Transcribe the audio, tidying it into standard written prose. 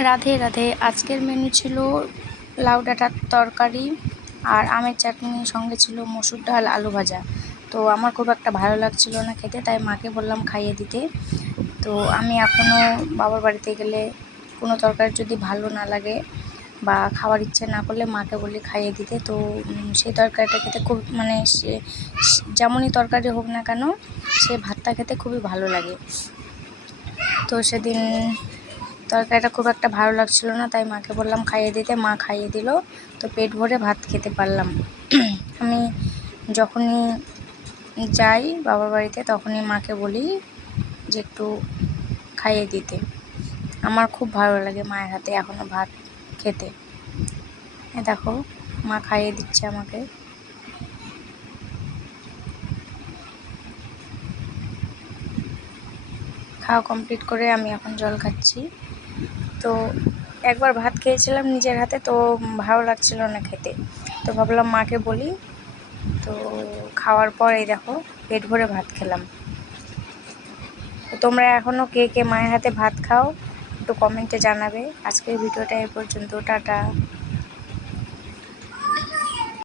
রাধে রাধে। আজকের মেনু ছিল লাউ ডাঁটার তরকারি আর আমের চাটনি, সঙ্গে ছিল মসুর ডাল, আলু ভাজা। তো আমার খুব একটা ভালো লাগছিল না খেতে, তাই মাকে বললাম খাইয়ে দিতে। তো আমি এখনও বাবার বাড়িতে গেলে কোনো তরকারি যদি ভালো না লাগে বা খাওয়ার ইচ্ছে না করলে মাকে বলি খাইয়ে দিতে। তো সেই তরকারিটা খেতে খুব সে যেমনই তরকারি হোক না কেন, সে ভাতটা খেতে খুবই ভালো লাগে। তো সেদিন তরকারিটা খুব একটা ভালো লাগছিল না, তাই মাকে বললাম খাইয়ে দিতে। মা খাইয়ে দিল, তো পেট ভরে ভাত খেতে পারলাম। আমি যখনই যাই বাবার বাড়িতে তখনই মাকে বলি যে একটু খাইয়ে দিতে। আমার খুব ভালো লাগে মায়ের হাতে এখনও ভাত খেতে। দেখো মা খাইয়ে দিচ্ছে আমাকে। খাওয়া কমপ্লিট করে আমি এখন জল খাচ্ছি। তো একবার ভাত খেয়েছিলাম নিজের হাতে, তো ভালো লাগছিল না খেতে, তো ভাবলাম মাকে বলি। তো খাওয়ার পর এই দেখো পেট ভরে ভাত খেলাম। তো তোমরা এখনও কে কে মায়ের হাতে ভাত খাও একটু কমেন্টে জানাবে। আজকের ভিডিওটা এই পর্যন্ত, টাটা।